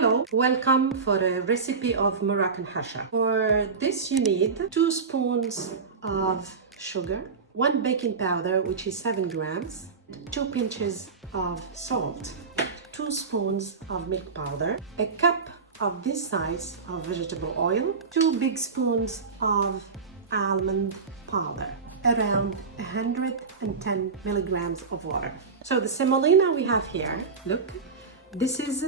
Hello, welcome for a recipe of Moroccan harcha. For this you need 2 spoons of sugar, 1 baking powder which is 7 grams, 2 pinches of salt, 2 spoons of milk powder, a cup of this size of vegetable oil, 2 big spoons of almond powder, around 110 milligrams of water. So the semolina we have here, look, this is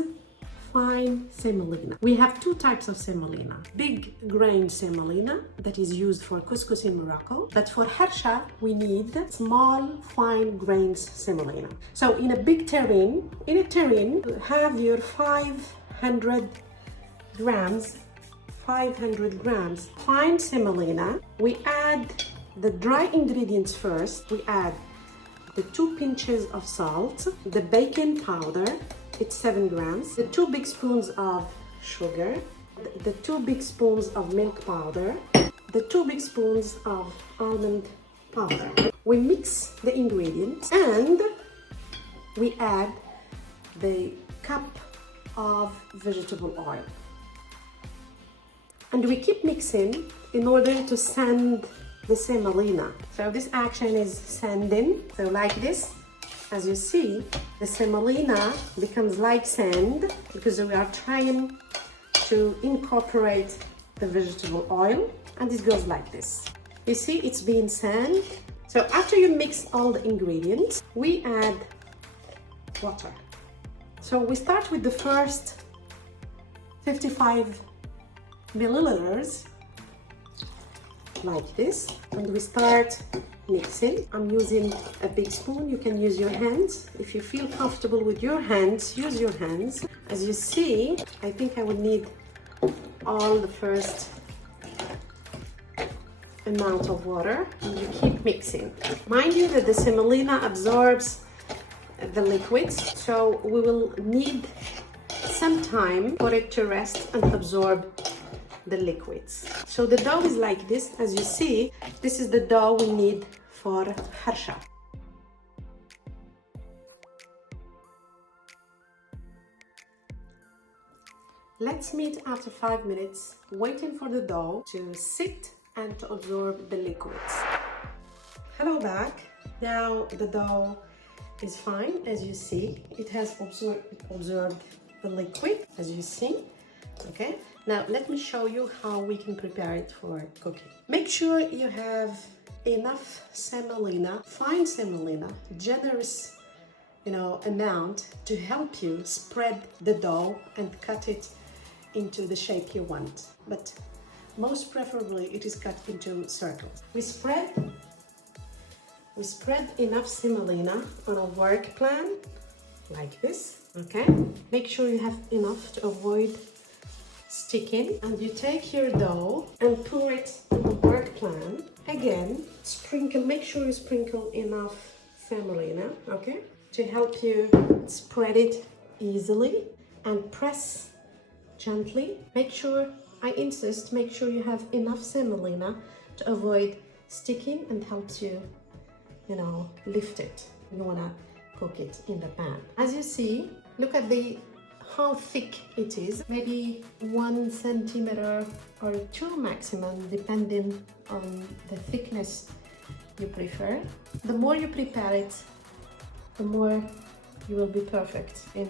fine semolina. We have 2 types of semolina. Big grain semolina that is used for couscous in Morocco, but for harcha we need small fine grains semolina. So in a big terrine, have your 500 grams fine semolina. We add the dry ingredients first. We add the 2 pinches of salt, the baking powder, it's 7 grams, the 2 big spoons of sugar, the 2 big spoons of milk powder, the 2 big spoons of almond powder. We mix the ingredients and we add the cup of vegetable oil. And we keep mixing in order to sand the semolina. So this action is sanding, so like this. As you see, the semolina becomes like sand because we are trying to incorporate the vegetable oil, and it goes like this. You see, it's being sand. So after you mix all the ingredients, we add water. So we start with the first 55 milliliters, like this, and we start mixing. I'm using a big spoon. You can use your hands. If you feel comfortable with your hands, use your hands. As you see, I think I would need all the first amount of water, and you keep mixing. Mind you that the semolina absorbs the liquids, so we will need some time for it to rest and absorb the liquids. So the dough is like this. As you see, this is the dough we need for harcha. Let's meet after 5 minutes, waiting for the dough to sit and to absorb the liquids. Hello back. Now the dough is fine. As you see, it has absorbed the liquid, as you see. Okay, now let me show you how we can prepare it for cooking. Make sure you have enough semolina, fine semolina, generous, amount to help you spread the dough and cut it into the shape you want. But most preferably it is cut into circles. We spread enough semolina on a work plan like this. Okay, make sure you have enough to avoid sticking, and you take your dough and pour it on the work plan. Again, make sure you sprinkle enough semolina, okay, to help you spread it easily, and press gently. Make sure you have enough semolina to avoid sticking and helps you, lift it. You wanna cook it in the pan. As you see, look at how thick it is, maybe 1 centimeter or 2 maximum, depending on the thickness you prefer. The more you prepare it, the more you will be perfect in,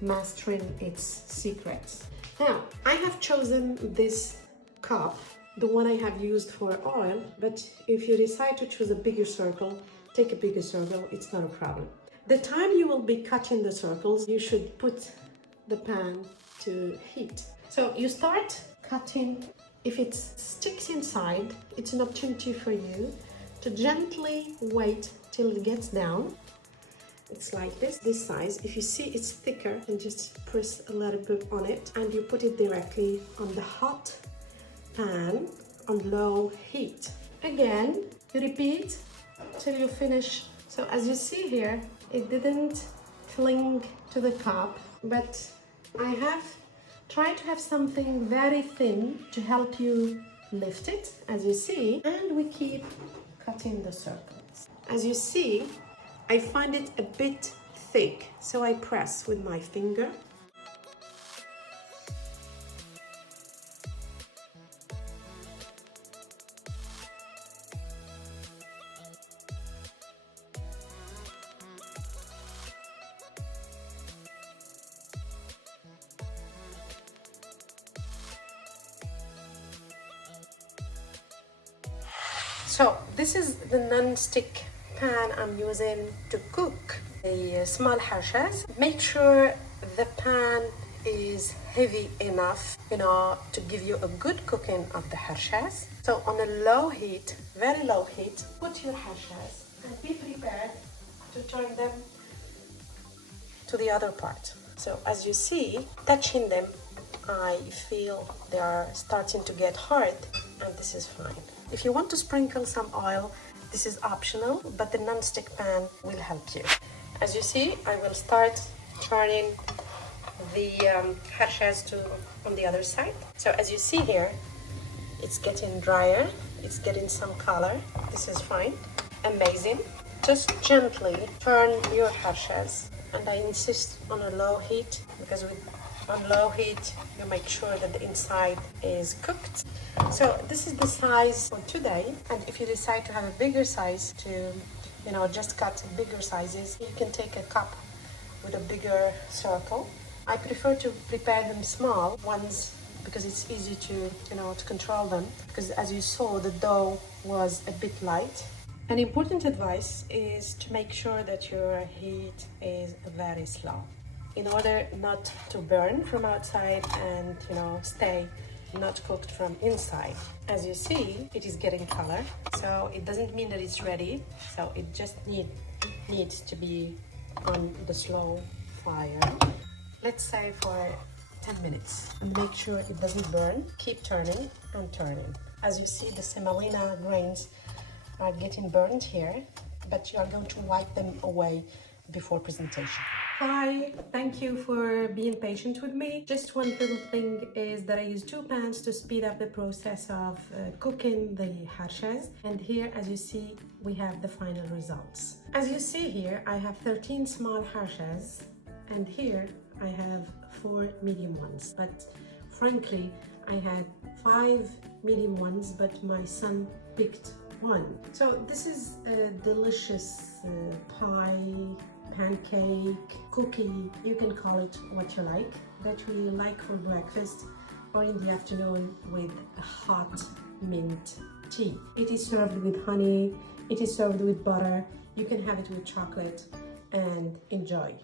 mastering its secrets. Now, I have chosen this cup, the one I have used for oil, but if you decide to choose a bigger circle, take a bigger circle, it's not a problem. The time you will be cutting the circles, you should put the pan to heat. So you start cutting. If it sticks inside, it's an opportunity for you to gently wait till it gets down. It's like this size. If you see it's thicker, then just press a little bit on it, and you put it directly on the hot pan on low heat. Again, you repeat till you finish. So as you see here, it didn't cling to the cup, but I have tried to have something very thin to help you lift it, as you see, and we keep cutting the circles. As you see, I find it a bit thick, so I press with my finger So this is the non-stick pan I'm using to cook the small harchas. Make sure the pan is heavy enough, to give you a good cooking of the harchas. So on a low heat, very low heat, put your harchas and be prepared to turn them to the other part. So as you see, touching them, I feel they are starting to get hard, and this is fine. If you want to sprinkle some oil, this is optional, but the non-stick pan will help you. As you see, I will start turning the harchas to on the other side. So as you see here, it's getting drier, it's getting some color. This is fine, amazing. Just gently turn your harchas, and I insist on a low heat, because on low heat you make sure that the inside is cooked. So this is the size for today, and if you decide to have a bigger size, to just cut bigger sizes, you can take a cup with a bigger circle. I prefer to prepare them small ones because it's easy to control them, because as you saw, the dough was a bit light. An important advice is to make sure that your heat is very slow in order not to burn from outside and stay not cooked from inside. As you see, it is getting color, so it doesn't mean that it's ready. So it just needs to be on the slow fire. Let's say for 10 minutes, and make sure it doesn't burn. Keep turning and turning. As you see, the semolina grains are getting burned here, but you are going to wipe them away before presentation. Hi, thank you for being patient with me. Just one little thing is that I use 2 pans to speed up the process of cooking the harchas. And here, as you see, we have the final results. As you see here, I have 13 small harchas, and here I have 4 medium ones. But frankly, I had 5 medium ones, but my son picked 1. So this is a delicious pie, pancake, cookie, you can call it what you like, that we like for breakfast or in the afternoon with a hot mint tea. It is served with honey, it is served with butter, you can have it with chocolate, and enjoy.